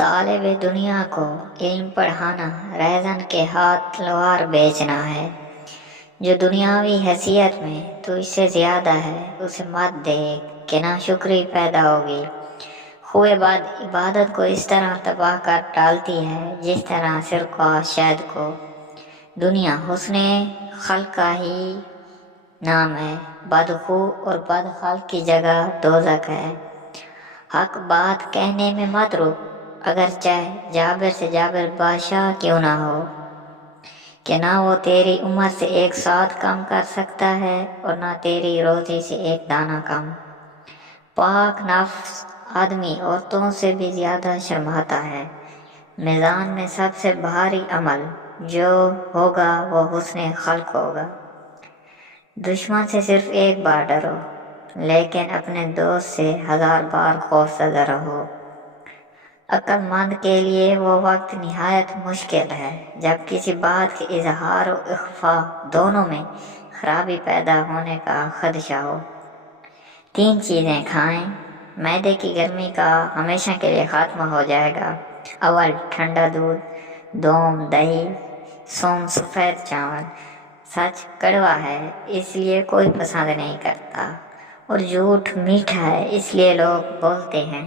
طالب دنیا کو علم پڑھانا رہزن کے ہاتھ تلوار بیچنا ہے۔ جو دنیاوی حیثیت میں تو اس سے زیادہ ہے، اسے مت دیکھ کہ ناشکری پیدا ہوگی۔ خوب عبادت کو اس طرح تباہ کر ڈالتی ہے جس طرح سرکہ شہد کو۔ دنیا حسن خلق کا ہی نام ہے، بدخو اور بدخلق کی جگہ دوزخ ہے۔ حق بات کہنے میں مت رک، اگرچہ جابر سے جابر بادشاہ کیوں نہ ہو، کہ نہ وہ تیری عمر سے ایک ساتھ کم کر سکتا ہے اور نہ تیری روزی سے ایک دانہ کم۔ پاک نفس آدمی عورتوں سے بھی زیادہ شرماتا ہے۔ میزان میں سب سے بھاری عمل جو ہوگا وہ حسن خلق ہوگا۔ دشمن سے صرف ایک بار ڈرو، لیکن اپنے دوست سے 1000 بار خوفزدہ رہو۔ عقل مند کے لیے وہ وقت نہایت مشکل ہے جب کسی بات کے اظہار و اخفاء دونوں میں خرابی پیدا ہونے کا خدشہ ہو۔ 3 چیزیں کھائیں، معدے کی گرمی کا ہمیشہ کے لیے خاتمہ ہو جائے گا۔ اول ٹھنڈا دودھ، دوم دہی، سوم سفید چاول۔ سچ کڑوا ہے اس لیے کوئی پسند نہیں کرتا، اور جھوٹ میٹھا ہے اس لیے لوگ بولتے ہیں۔